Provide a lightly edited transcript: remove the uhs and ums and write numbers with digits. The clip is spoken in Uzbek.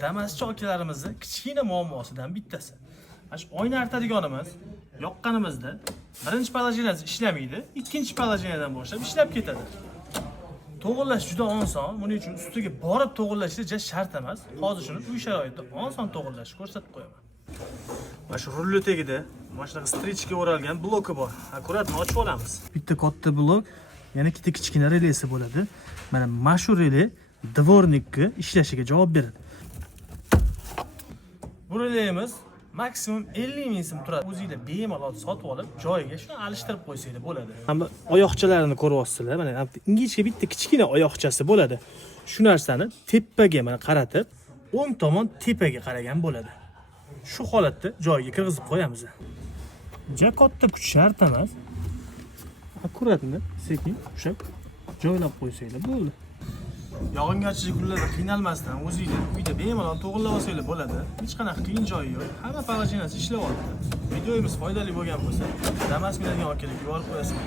Damaschi akalarimizni kichkina muammosidan bittasi. Mana shu oyna artadiganimiz yoqqanimizda birinchi palajenasi ishlamaydi, ikkinchi palajenadan boshlab ishlab ketadi. To'g'irlash juda oson. Buning uchun ustiga borib to'g'irlashga shart emas. Hozir shuni uy sharoitida oson to'g'irlashni ko'rsatib qo'yaman. Mana shu rulli tagida mana shunaqa strichga o'ralgan bloki bor. Akkuratni ochib olamiz. Bitta katta blok, yana ikkita kichkina relesi bo'ladi. Mana shu rele dvornikni ishlashiga javob beradi. Bu relemiz maksimum 50 ming so'm turadi. O'zingizlar bemalol sotib olib, joyiga shuni alishtirib qo'ysanglar bo'ladi. Hamma oyoqchalarini ko'ryapsizlar. Mana ingichka bitta kichkina oyoqchasi bo'ladi. Shu narsani tepaga mana qaratib, o'ng tomon tepaga qaragan bo'ladi. Shu holatda joyiga kirgizib qo'yamiz. Ja katta kuch shart emas. Akkuratni sekin ushlab joylab qo'ysanglar bo'ldi. Yog'ingarchilik kunlarda qiynalmasdan o'zingizlar uyda bemalol to'g'irlab olsanglar bo'ladi. Hech qanaqa qiyin joyi yo'q. Hamma palajenasi ishlayapti. Videomiz foydali bo'lgan bo'lsa, Damas minadigan akalarga yuborib qo'yasizlar.